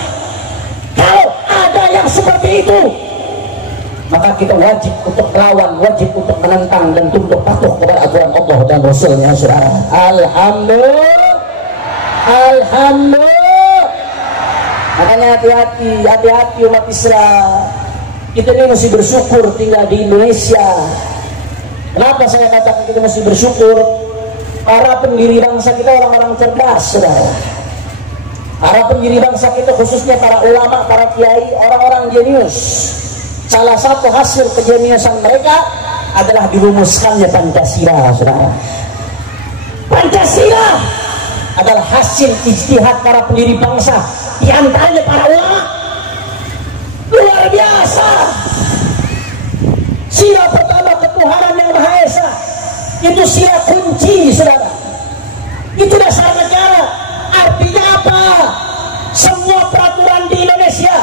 Kalau ada yang seperti itu, maka kita wajib untuk melawan, wajib untuk menentang dan tunduk patuh kepada aturan Allah dan Rasulnya, saudara. Alhamdulillah, alhamdulillah. Makanya hati-hati umat Islam. Kita ini mesti bersyukur tinggal di Indonesia. Kenapa saya katakan kita mesti bersyukur? Para pendiri bangsa kita orang-orang cerdas, saudara. Para pendiri bangsa kita, khususnya para ulama, para kiai, orang-orang jenius. Salah satu hasil kejeniusan mereka adalah dirumuskannya Pancasila, saudara. Pancasila adalah hasil ijtihad para pendiri bangsa, di antaranya para ulama. Luar biasa. Sila pertama ketuhanan yang Maha Esa, itu sila kunci, saudara. Itu dasar negara. Artinya apa? Semua peraturan di Indonesia,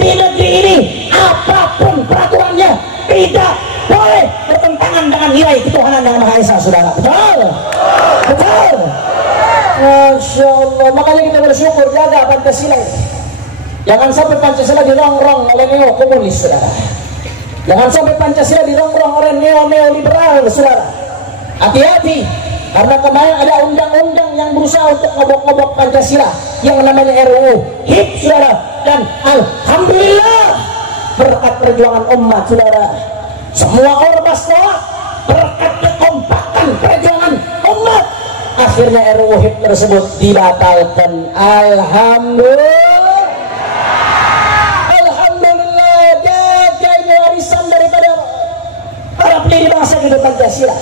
di negeri ini, apapun peraturannya, tidak boleh bertentangan dengan nilai ketuhanan yang Maha Esa, saudara. Betul? Betul? Masya Allah. Makanya kita bersyukur, jaga Pancasila. Jangan sampai Pancasila dirongrong oleh neo-komunis, saudara. Jangan sampai Pancasila dirongrong oleh neo-neoliberal, saudara. Hati-hati, karena kemarin ada undang-undang yang berusaha untuk ngobok-ngobok Pancasila, yang namanya RUU HIP, saudara. Dan alhamdulillah, berkat perjuangan umat, saudara, semua ormas tolak. Berkat kekompakan perjuangan umat, akhirnya RUU HIP tersebut dibatalkan. Alhamdulillah. Alhamdulillah. Jaga ini warisan daripada para pendiri bangsa kita, Pancasila.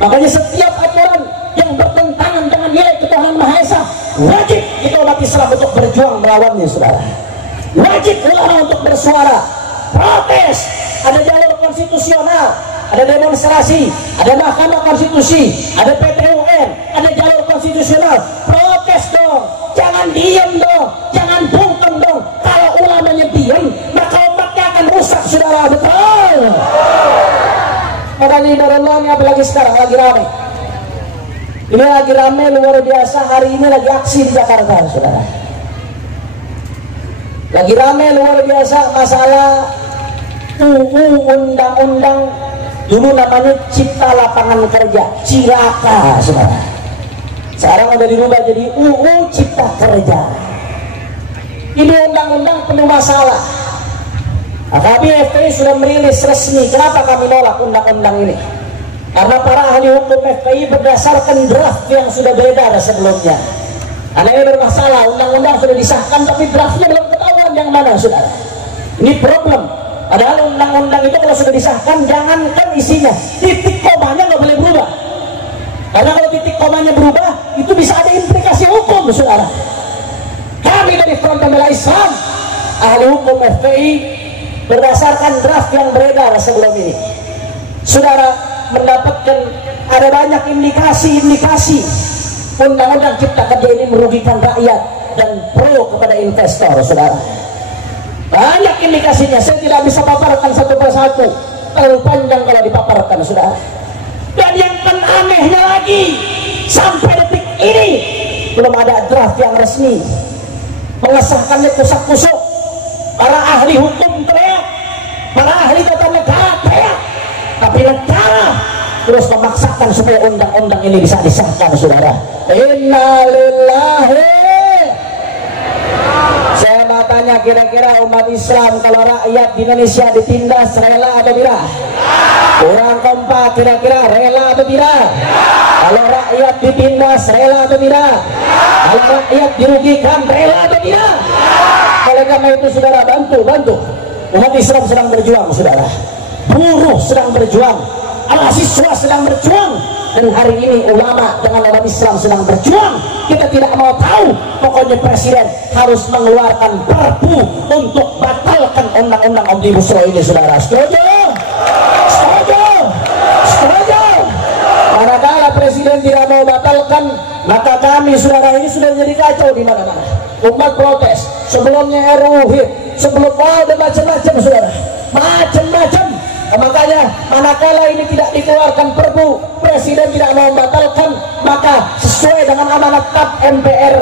Makanya setiap aturan yang bertentangan dengan nilai ketuhanan Maha Esa, wajib kita umat Islam untuk berjuang melawannya, saudara. Wajib ulama untuk bersuara, protes. Ada jalur konstitusional, ada demonstrasi, ada Mahkamah Konstitusi, ada PT UN, ada jalur konstitusional. Protes dong, jangan diem dong, jangan bungkem dong. Kalau ulamanya diem, maka umatnya akan rusak, saudara. Betul? Makanya ibadah Allah ini apalagi sekarang lagi ramai. Ini lagi ramai luar biasa. Hari ini lagi aksi di Jakarta, saudara. Lagi ramai luar biasa masalah undang-undang dulu namanya Cipta Lapangan Kerja, cilaka, saudara. Sekarang udah dirubah jadi UU Cipta Kerja. Ini undang-undang penuh masalah. Kami FPI sudah merilis resmi. Kenapa kami nolak undang-undang ini? Karena para ahli hukum FPI berdasarkan draft yang sudah beredar sebelumnya. Karena ini bermasalah, undang-undang sudah disahkan tapi draftnya belum ketahuan yang mana, saudara. Ini problem. Padahal undang-undang itu kalau sudah disahkan, jangankan isinya, titik komanya nggak boleh berubah. Karena kalau titik komanya berubah, itu bisa ada implikasi hukum, saudara. Kami dari Front Pembela Islam, ahli hukum FPI, berdasarkan draft yang beredar sebelum ini, saudara, mendapatkan ada banyak indikasi undang-undang Cipta Kerja ini merugikan rakyat dan pro kepada investor, saudara. Banyak indikasinya, saya tidak bisa paparkan satu persatu, terlalu panjang kalau dipaparkan, saudara. Dan yang anehnya lagi, sampai detik ini belum ada draft yang resmi. Mengesahkannya kusuk-kusuk. Para ahli hukum teriak, para ahli tata negara teriak, tapi negara terus memaksakan supaya undang-undang ini bisa disahkan, saudara. Innalillahi. Saya mau tanya, kira-kira umat Islam kalau rakyat di Indonesia ditindas rela atau tidak? Kurang kompak, kira-kira rela atau tidak? Kalau rakyat ditindas rela atau tidak? Kalau rakyat dirugikan rela atau tidak? Oleh karena itu, saudara, bantu. Umat Islam sedang berjuang, saudara. Buruh sedang berjuang, mahasiswa sedang berjuang, dan hari ini ulama dengan umat Islam sedang berjuang. Kita tidak mau tahu, pokoknya presiden harus mengeluarkan perpu untuk batalkan undang-undang Omnibus Law ini, saudara. Setuju? Setuju? Setuju? Manakala presiden tidak mau batalkan, maka kami, saudara, ini sudah jadi kacau di mana-mana. Umat protes, sebelumnya RUU HIP, sebelum ada macam-macam, saudara, macam-macam. Makanya manakala ini tidak dikeluarkan perpu, presiden tidak mau membatalkan, maka sesuai dengan amanat TAP MPR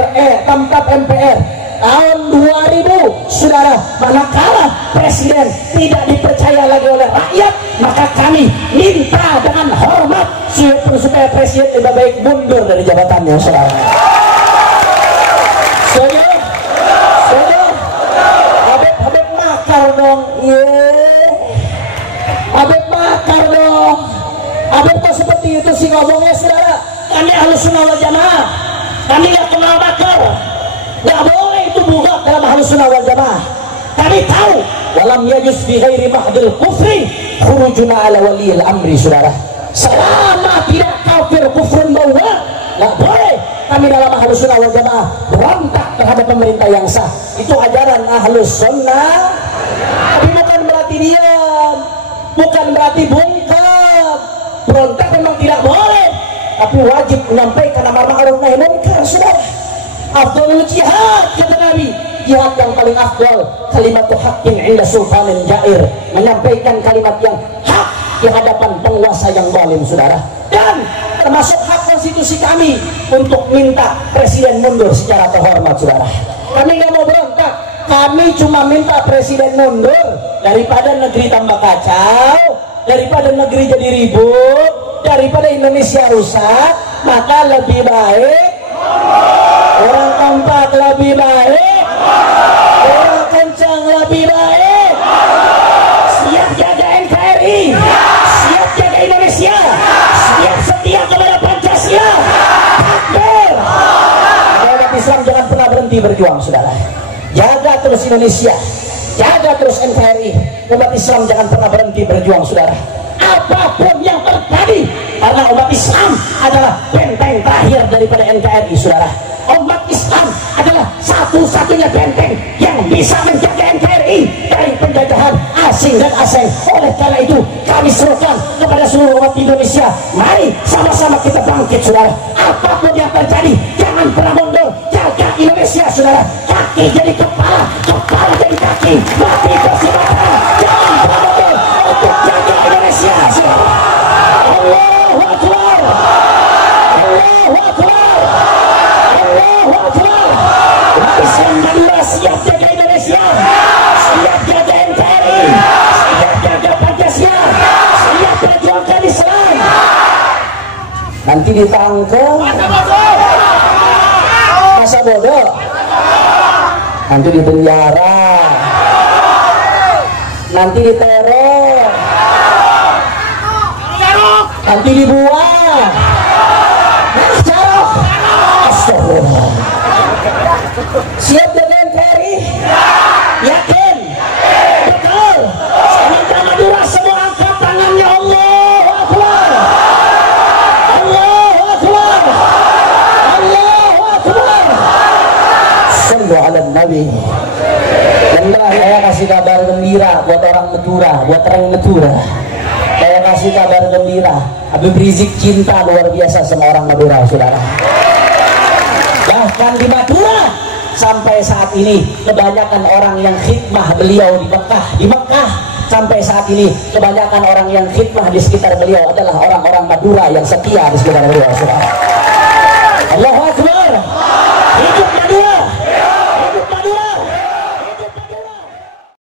tahun 2000, saudara, manakala presiden tidak dipercaya lagi oleh rakyat, maka kami minta dengan hormat supaya presiden lebih baik mundur dari jabatannya, saudara. Setuju? Setuju? Habib makar dong, Habib makar dong. Habib kok seperti itu sih ngomongnya, saudara? Kami Ahlussunnah wal Jamaah, kami gak kenal makar, gak boleh itu buka dalam Ahlussunnah wal Jamaah. Kami tahu walam yajuz fi ghairi mahdil kufri khurujuna ala waliyil amri, saudara. Selama tidak kafir kufrun bawah, gak boleh kami dalam Ahlussunnah wal Jamaah berontak terhadap pemerintah yang sah. Itu ajaran Ahlussunnah. Tapi bukan berarti diam, bukan berarti bungkam. Berontak memang tidak boleh, tapi wajib menyampaikan amar ma'ruf nahi munkar, saudara. Afdalul jihad, kata Nabi, jihad yang paling afdal kalimat haqqin 'inda sultanin jair, menyampaikan kalimat yang hak di hadapan penguasa yang zalim, saudara. Dan termasuk hak konstitusi kami untuk minta presiden mundur secara terhormat, saudara. Kami nggak mau berontak, kami cuma minta presiden mundur daripada negeri tambah kacau, daripada negeri jadi ribut, daripada Indonesia rusak. Maka lebih baik orang kompak, lebih baik orang kencang, lebih baik siap jaga NKRI, siap jaga Indonesia, siap setia kepada Pancasila. Takbir. Umat Islam jangan pernah berhenti berjuang, saudara. Jaga terus Indonesia, jaga terus NKRI. Umat Islam jangan pernah berhenti berjuang, saudara, apapun yang terjadi, karena umat Islam adalah benteng terakhir daripada NKRI, saudara. Umat Islam adalah satu-satunya benteng yang bisa menjaga NKRI dari penjajahan asing dan asing. Oleh karena itu kami serukan kepada seluruh umat Indonesia, mari sama-sama kita bangkit, saudara. Apapun yang terjadi, jangan pernah mundur. Jaga Indonesia, saudara. Kaki jadi kepala, kepala jadi kaki, mati bersih mata. Jangan pernah mundur untuk jaga Indonesia, saudara. Allahu Akbar, Allahu Akbar, Allahu Akbar. Umat Islam Madura siap jaga Indonesia, siap jaga NKRI, siap jaga Pancasila, siap perjuangkan Islam. Nanti ditangkap masa bodoh, nanti di penjara, nanti diteror, nanti dibuang. Astagfirullah. Siap jaga NKRI? Yakin? Betul? Sementara Madura semua angkat tangannya. Allahu Akbar, Allahu Akbar, Allahu Akbar. Sallu ala Nabi. Benar, saya kasih kabar gembira buat orang Madura, buat orang Madura. Saya kasih kabar gembira, Habib Rizik cinta luar biasa sama orang Madura, saudara. Bahkan di Madura sampai saat ini kebanyakan orang yang khidmah beliau di Mekah sampai saat ini kebanyakan orang yang khidmah di sekitar beliau adalah orang-orang Madura yang setia di sekitar beliau, saudara. Allahu Akbar. Hidup Madura.